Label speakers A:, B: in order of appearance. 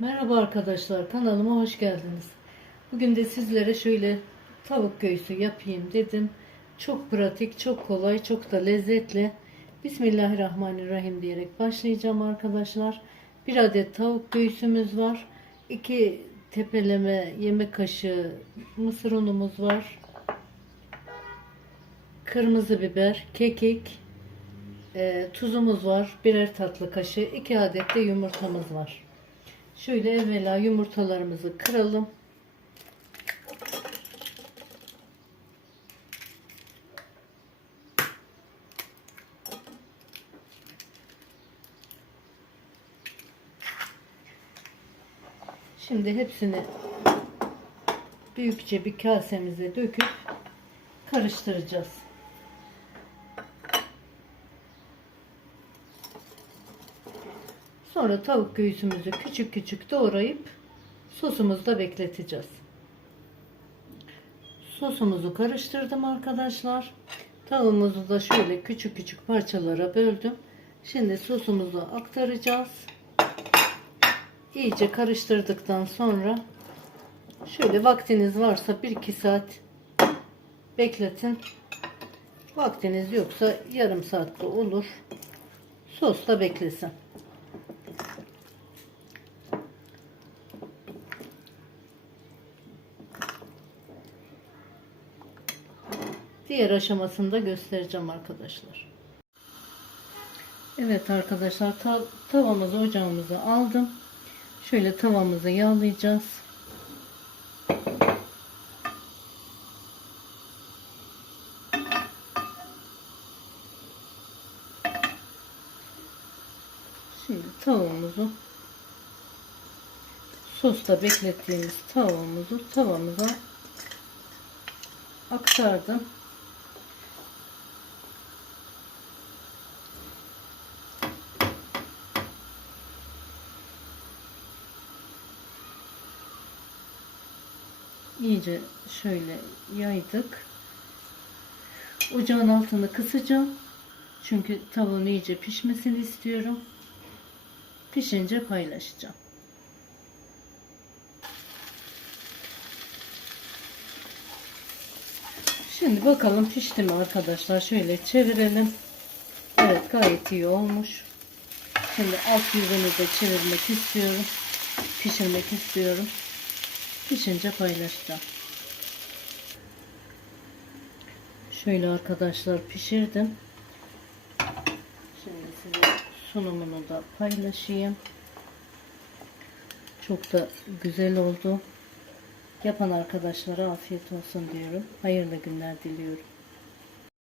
A: Merhaba arkadaşlar kanalıma hoş geldiniz. Bugün de sizlere şöyle tavuk göğsü yapayım dedim. Çok pratik, çok kolay, çok da lezzetli. Bismillahirrahmanirrahim diyerek başlayacağım arkadaşlar. Bir adet tavuk göğsümüz var. 2 tepeleme yemek kaşığı mısır unumuz var. Kırmızı biber, kekik, e, tuzumuz var. Birer tatlı kaşığı. 2 adet de yumurtamız var. Şöyle evvela yumurtalarımızı kıralım. Şimdi hepsini büyükçe bir kasemize döküp karıştıracağız. Sonra tavuk göğsümüzü küçük küçük doğrayıp sosumuzda bekleteceğiz. Sosumuzu karıştırdım arkadaşlar. Tavuğumuzu da şöyle küçük küçük parçalara böldüm. Şimdi sosumuzu aktaracağız. İyice karıştırdıktan sonra şöyle vaktiniz varsa 1-2 saat bekletin. Vaktiniz yoksa yarım saatte olur. Sos da beklesin. Diğer aşamasını da göstereceğim arkadaşlar. Evet arkadaşlar ta tavamızı ocağımıza aldım. Şöyle tavamızı yağlayacağız. Şimdi tavuğumuzu sosta beklettiğimiz tavuğumuzu tavamıza aktardım. İyice şöyle yaydık. Ocağın altını kısacağım. Çünkü tavuğun iyice pişmesini istiyorum. Pişince paylaşacağım. Şimdi bakalım pişti mi arkadaşlar. Şöyle çevirelim. Evet gayet iyi olmuş. Şimdi alt yüzünü de çevirmek istiyorum. Pişirmek istiyorum. Pişince paylaşacağım. Şöyle arkadaşlar pişirdim. Şimdi size sunumunu da paylaşayım. Çok da güzel oldu. Yapan arkadaşlara afiyet olsun diyorum. Hayırlı günler diliyorum.